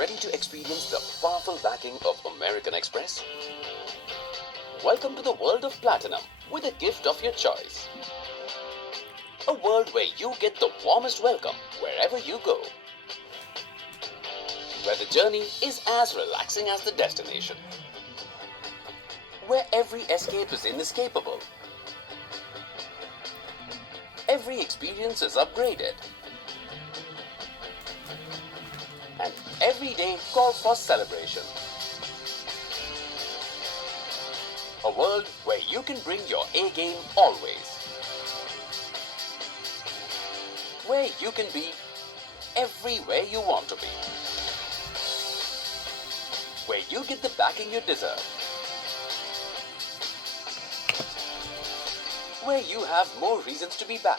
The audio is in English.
ready to experience the powerful backing of American Express? Welcome to the world of Platinum with a gift of your choice. A world where you get the warmest welcome wherever you go. Where the journey is as relaxing as the destination. Where every escape is inescapable. Every experience is upgraded. And every day calls for celebration. A world where you can bring your A game always. Where you can be everywhere you want to be. Where you get the backing you deserve. Where you have more reasons to be back.